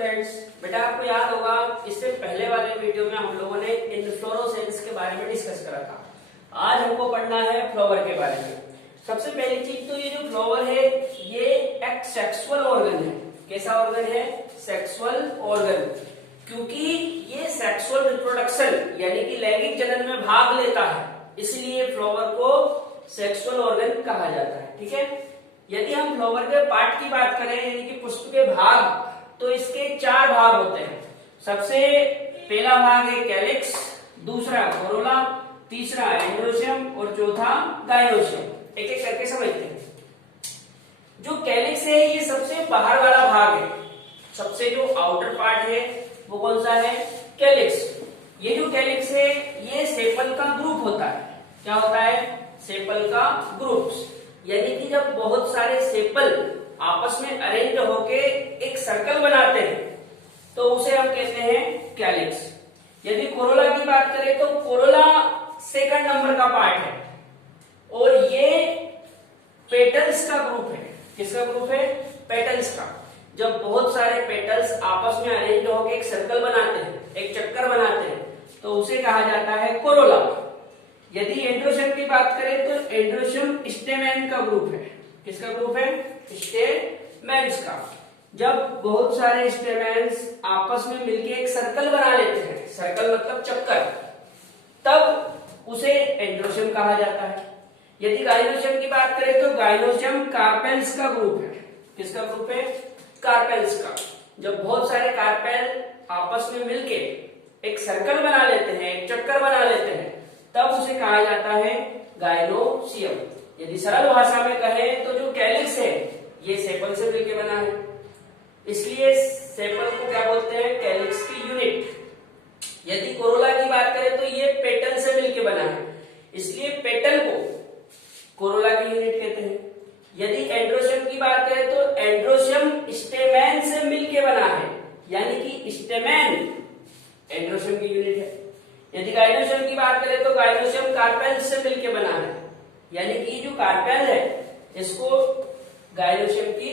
Students, बेटा आपको याद होगा इससे पहले वाले वीडियो में हम लोगों ने इन्फ्लोरेसेंस के बारे में डिस्कस करा था। आज हमको पढ़ना है फ्लावर के बारे में। सबसे पहली चीज तो ये जो फ्लावर है ये एक सेक्सुअल ऑर्गन है। कैसा ऑर्गन है? Sexual organ. क्योंकि ये सेक्सुअल रिप्रोडक्शन यानी कि लैंगिक जनन में भाग लेता है, इसलिए फ्लावर को सेक्सुअल ऑर्गन कहा जाता है। ठीक है। यदि हम फ्लावर के पार्ट की बात करें यानी कि पुष्प के भाग, तो इसके 4 भाग होते हैं। सबसे पहला भाग है कैलिक्स, दूसरा कोरोला, तीसरा एंड्रोशियम और चौथा गाइनोशियम। एक एक करके समझते हैं। जो कैलिक्स है ये सबसे बाहर वाला भाग है। सबसे जो आउटर पार्ट है वो कौन सा है? कैलिक्स। ये जो कैलिक्स है ये सेपल का ग्रुप होता है। क्या होता है? सेपल का ग्रुप। यानी कि जब बहुत सारे सेपल आपस में अरेंज होके एक सर्कल बनाते हैं तो उसे हम कहते हैं कैलिक्स। यदि कोरोला की बात करें तो कोरोला सेकंड नंबर का पार्ट है और ये पेटल्स का ग्रुप है। किसका ग्रुप है? पेटल्स का। जब बहुत सारे पेटल्स आपस में अरेंज होकर एक सर्कल बनाते हैं, एक चक्कर बनाते हैं, तो उसे कहा जाता है कोरोला। यदि एंड्रोशियम की बात करें तो एंड्रोशियम स्टेमेन का ग्रुप है। किसका ग्रुप है? स्टेमेन्स का। जब बहुत सारे स्टेमेन्स आपस में मिलकर एक सर्कल बना लेते हैं, सर्कल मतलब चक्कर, तब उसे एंड्रोशियम कहा जाता है। यदि गाइनोशियम की बात करें तो गाइनोशियम कार्पेल्स का ग्रुप है। किसका ग्रुप है? कार्पेल्स का। जब बहुत सारे कार्पेल आपस में मिलके एक सर्कल बना लेते हैं, एक चक्कर बना लेते हैं, तब उसे कहा जाता है गाइनोशियम। यदि सरल भाषा में कहें तो जो कैलिक्स है ये सेपल से मिलकर बना है, इसलिए सेपल को क्या बोलते हैं? कैलिक्स की यूनिट। यदि कोरोला की बात करें तो ये पेटल से मिलकर बना है, इसलिए पेटल को कोरोला की यूनिट कहते हैं। यदि एंड्रोशियम की बात करें तो एंड्रोशियम स्टेमेन से मिलकर बना है, यानी कि स्टेमेन एंड्रोशियम की यूनिट है। यदि गाइनोशियम की बात करें तो गाइनोशियम कार्पेल से मिलकर बना है, यानी कि जो कार्पेल है इसको गाइनोशियम की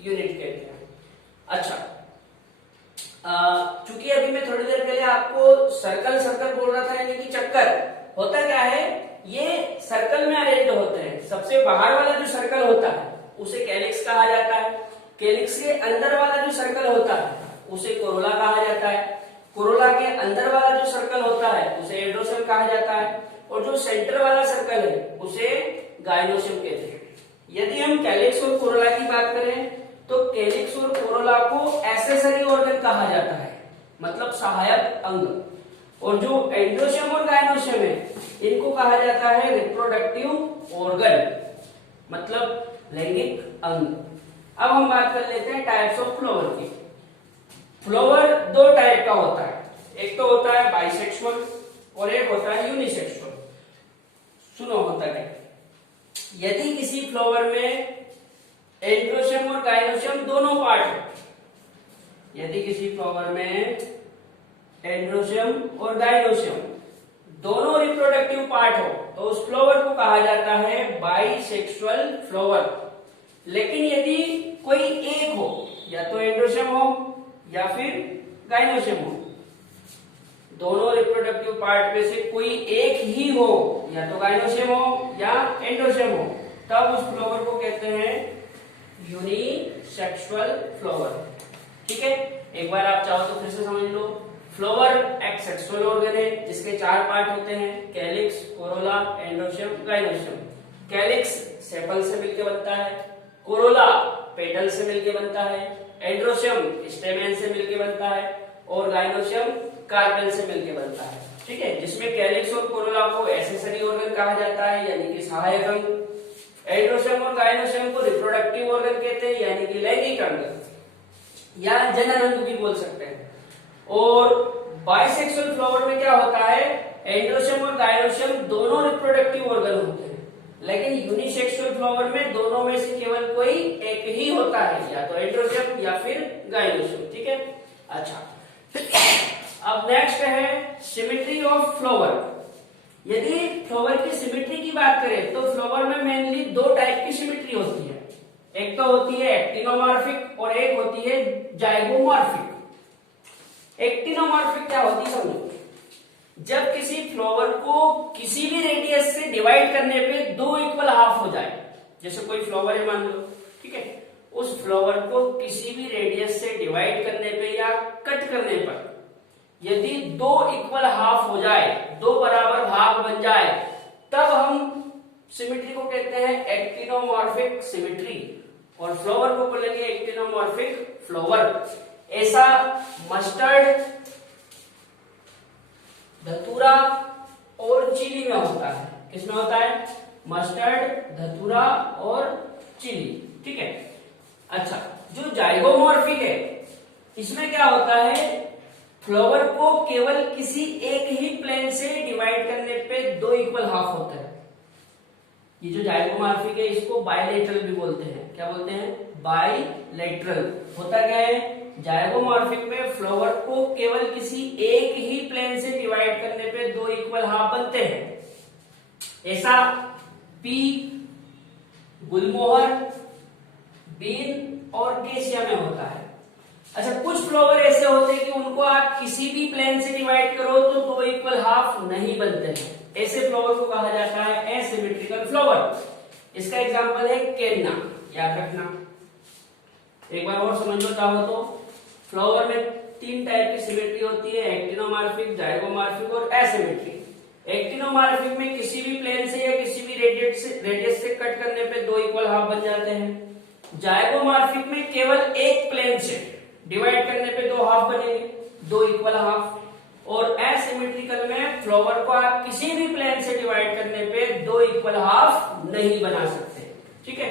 यूनिट कहते हैं। अच्छा, चूंकि अभी मैं थोड़ी देर पहले आपको सर्कल सर्कल बोल रहा था, यानी कि चक्कर। होता क्या है? ये सर्कल में अरेंज होते हैं। सबसे बाहर वाला जो सर्कल होता है उसे कैलिक्स कहा जाता है। कैलिक्स के अंदर वाला जो सर्कल होता है उसे कोरोला कहा जाता है। कोरोला के अंदर वाला जो सर्कल होता है उसे एंड्रोशियम कहा जाता है और जो सेंटर वाला सर्कल है उसे गाइनोशियम कहते हैं। यदि हम कैलिक्स और कोरोला की बात करें तो कैलिक्स और कोरोला को एक्सेसरी ऑर्गन कहा जाता है, मतलब सहायक अंग। और जो एंड्रोशियम और गाइनोशियम है इनको कहा जाता है रिप्रोडक्टिव ऑर्गन, मतलब लैंगिक अंग। अब हम बात कर लेते हैं टाइप्स ऑफ फ्लावर की। फ्लावर 2 टाइप का होता है। एक तो होता है बाइसेक्सुअल और एक होता है यूनिसेक्सुअल। सुनो होता क्या? यदि किसी फ्लावर में एंड्रोशियम और गाइनोशियम दोनों पार्ट है, यदि किसी फ्लावर में एंड्रोशियम और गाइनोशियम दोनों रिप्रोडक्टिव पार्ट हो तो उस फ्लावर को कहा जाता है बाइसेक्सुअल फ्लावर। लेकिन यदि कोई एक हो, या तो एंड्रोशियम हो या फिर गाइनोशियम हो, दोनों रिप्रोडक्टिव पार्ट में से कोई एक ही हो, या तो गाइनोशियम हो या एंड्रोशियम हो, तब उस फ्लावर को कहते हैं यूनिसेक्सुअल फ्लावर। ठीक है। एक बार आप चाहो तो फिर से समझ लो। फ्लावर एक सेक्सुअल ऑर्गन है जिसके 4 पार्ट होते हैं, calyx, Corolla, androecium, gynoecium. Calyx sepal से मिलकर बनता है, कोरोला पेटल से मिलकर बनता है, एंड्रोशियम स्टेमेन से मिलकर बनता है और गाइनोशियम कार्पेल से मिलकर बनता है। ठीक है। जिसमें कैलिक्स और कोरोला को एक्सेसरी ऑर्गन कहा जाता है, यानी कि सहायक अंग। एंड्रोशियम और गाइनोशियम को रिप्रोडक्टिव ऑर्गन कहते हैं, यानी कि लैंगिक अंग या जनन अंग भी बोल सकते हैं। और बाइसेक्सुअल फ्लावर में क्या होता है? एंड्रोशियम और गाइनोशियम दोनों रिप्रोडक्टिव ऑर्गन होते हैं, लेकिन यूनिसेक्सुअल फ्लावर में दोनों में से केवल कोई एक ही होता है, या तो एंड्रोशियम या फिर गाइनोशियम। ठीक है। अच्छा, अब नेक्स्ट है सिमेट्री ऑफ फ्लावर। यदि फ्लावर की सिमेट्री की बात करें तो फ्लावर में मेनली 2 टाइप की सिमेट्री होती है। एक तो होती है एक्टिनोमॉर्फिक और एक होती है जाइगोमॉर्फिक। एक्टिनोमॉर्फिक क्या होती है समझो, जब किसी फ्लावर को किसी भी रेडियस से डिवाइड करने पे दो इक्वल हाफ हो जाए, जैसे कोई फ्लावर है मान लो, ठीक है, उस फ्लावर को किसी भी रेडियस से डिवाइड करने पे या कट करने पर यदि दो इक्वल हाफ हो जाए, दो बराबर भाग बन जाए, तब हम सिमेट्री को कहते हैं एक्टिनोमॉर्फिक सिमेट्री, और फ्लावर को बोलेंगे एक्टिनोमॉर्फिक फ्लावर। ऐसा मस्टर्ड, धतूरा और चिली में होता है। किसमें होता है? मस्टर्ड, धतूरा और चिली, ठीक है। अच्छा, जो जाइगोमॉर्फिक है इसमें क्या होता है, फ्लावर को केवल किसी एक ही प्लेन से डिवाइड करने पे दो इक्वल हाफ होता है। ये जो जाइगोमॉर्फिक है इसको बायलेटरल भी बोलते हैं। क्या बोलते हैं? बायलेटरल। होता क्या है, जाइगोमॉर्फिक में फ्लावर को केवल किसी एक ही प्लेन से डिवाइड करने पे दो इक्वल हाफ बनते हैं। ऐसा पी, गुलमोहर, बीन और केशिया में होता है। अच्छा, कुछ फ्लावर ऐसे होते हैं कि उनको आप किसी भी प्लेन से डिवाइड करो तो दो इक्वल हाफ नहीं बनते हैं। ऐसे फ्लावर को कहा जाता है एसिमेट्रिकल फ्लावर। इसका एग्जांपल है केन्ना, याद रखना। एक बार और समझ लो चाहो तो, फ्लावर में तीन टाइप की सिमेट्री होती है, एक्टिनोमॉर्फिक, जाइगोमॉर्फिक और एसिमेट्रिक। एक्टिनोमॉर्फिक में किसी भी प्लेन से या किसी भी रेडियस से कट करने पे दो इक्वल हाफ बन जाते हैं। जाइगोमॉर्फिक में केवल एक प्लेन से डिवाइड करने पे दो हाफ बनेंगे, दो इक्वल हाफ। और एसिमेट्रिकल में फ्लावर को आप किसी भी प्लेन से डिवाइड करने पे दो इक्वल हाफ नहीं बना सकते, ठीक है।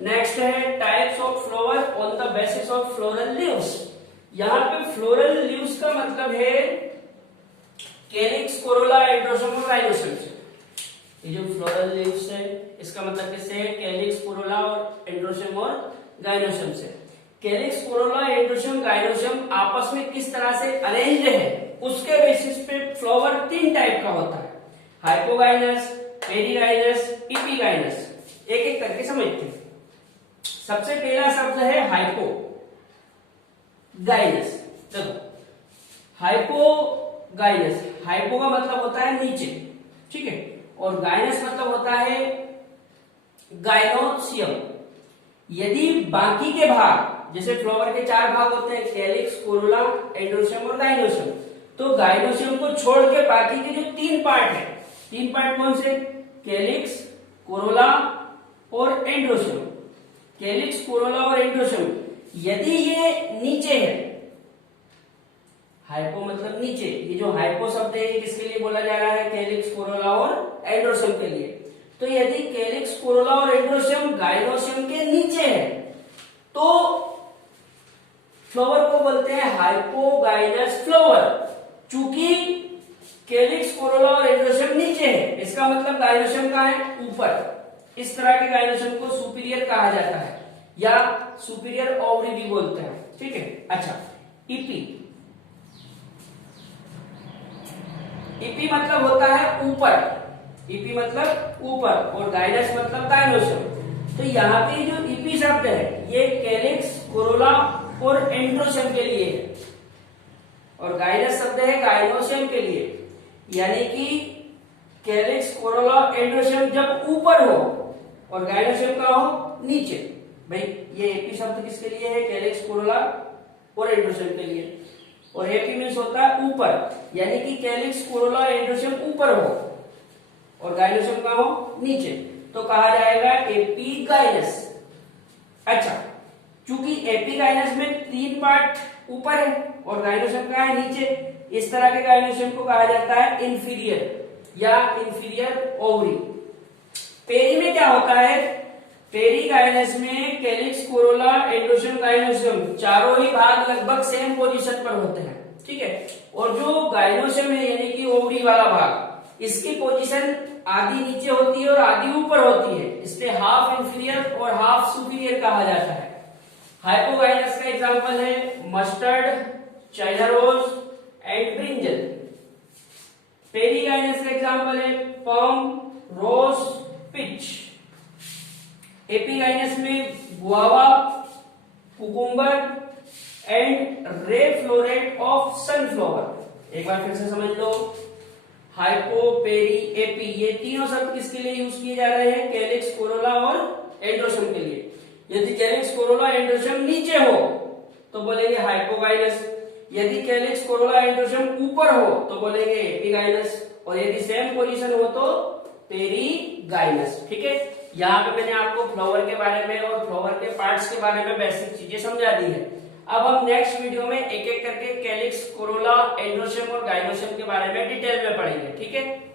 नेक्स्ट है types of flower on the basis of floral leaves. यहाँ पे फ्लोरल लीव्स का मतलब है कैलिक्स, कोरोला, एंड्रोसोम और गाइनोसम से। ये जो फ्लोरल लीव्स है इसका मतलब किससे है? कैलिक्स, कोरोला और एंड्रोसोम और गाइनोसम से। कैलिक्स, कोरोला, एंड्रोसोम, गाइनोसम आपस में किस तरह से अरेंज्ड है उसके बेसिस पे फ्लावर तीन टाइप का होता है, हाइपोगाइनस, पेरीगाइनस, इपीगाइनस। एक एक करके समझते हैं। सबसे पहला शब्द है हाइपो गाइनस। देखो, हाइपोगाइनस, हाइपो का मतलब होता है नीचे, ठीक है, और गाइनस मतलब होता है गाइनोसियम। यदि बाकी के भाग, जैसे फ्लावर के चार भाग होते हैं, कैलिक्स, कोरोला, एंड्रोसोम और गाइनोसोम, तो गाइनोसियम को छोड़ के बाकी के जो तीन पार्ट है, तीन पार्ट कौन से? कैलिक्स, कोरोला और एंड्रोसोम। कैलिक्स, कोरोला और एंड्रोसोम, यदि ये नीचे है, हाइपो मतलब नीचे, ये जो हाइपो शब्द है ये किसके लिए बोला जा रहा है? कैलिक्स, कोरोला और एंड्रोसोम के लिए। तो यदि कैलिक्स, कोरोला और एंड्रोसोम गाइनोसियम के नीचे है तो फ्लावर को बोलते हैं हाइपोगाइनस फ्लावर। चूंकि कैलिक्स, कोरोला और एंड्रोसोम नीचे है, इसका मतलब गाइनोसियम कहाँ है? ऊपर। इस तरह के गाइनोसियम को सुपीरियर कहा जाता है या सुपीरियर ओवरी भी बोलते हैं, ठीक है। अच्छा, इपी, इपी मतलब होता है ऊपर, इपी मतलब ऊपर, और गाइनस मतलब गाइनोसियम। तो यहाँ पे जो इपी शब्द है ये कैलिक्स, कोरोला और एंड्रोसोम के लिए है, और गाइनस शब्द है गाइनोसियम के लिए। यानी कि कैलिक्स, कोरोला, एंड्रोसोम जब ऊपर हो और गाइनोसियम का हो नीचे। भाई ये एपी शब्द किसके लिए है? कैलिक्स, कोरोला और एंड्रोसोम के लिए। और एपी मीन्स होता है ऊपर, यानी कि कैलिक्स, कोरोला, एंड्रोसोम ऊपर हो और गाइनोसियम का हो नीचे, तो कहा जाएगा एपीगाइनस। अच्छा, चूंकि एपीगाइनस में तीन पार्ट ऊपर है और गाइनोसियम का है नीचे, इस तरह के गाइनोसियम को कहा जाता है इंफीरियर या इंफीरियर ओवरी। पेरी में क्या होता है? पेरीगाइनस में कैलिक्स, कोरोला, एंड्रोसोम, गाइनोसियम चारों ही भाग लगभग सेम पोजीशन पर होते हैं, ठीक है। और जो गाइनोसियम है यानी कि ओवरी वाला भाग, इसकी पोजीशन आधी नीचे होती है और आधी ऊपर होती है, इसलिए हाफ इंफीरियर और हाफ सुपीरियर कहा जाता है। हाइपोगाइनस का एग्जांपल है mustard, China rose and brinjal. Perigynous का एग्जांपल है पॉम, रोज, पिच। एपीगाइनस में guava, cucumber, and ray floret of sunflower. एक बार फिर से समझ लो, हाइपो, पेरी, एपी, ये तीनों शब्द किसके लिए यूज किए जा रहे हैं? कैलिक्स, कोरोला और एंड्रोसम के लिए। यदि कैलिक्स, कोरोला, एंड्रोसम नीचे हो तो बोलेंगे हाइपोगाइनस, यदि कैलिक्स, कोरोला, एंड्रोसम ऊपर हो तो बोलेंगे एपिगाइनस, और यदि सेम पोजीशन हो तो पेरीगाइनस। ठीक है, यहाँ पे मैंने आपको फ्लावर के बारे में और फ्लावर के पार्ट्स के बारे में बेसिक चीजें समझा दी है। अब हम नेक्स्ट वीडियो में एक एक करके कैलिक्स, कोरोला, एंड्रोसम और गाइनोसम के बारे में डिटेल में पढ़ेंगे। ठीक है।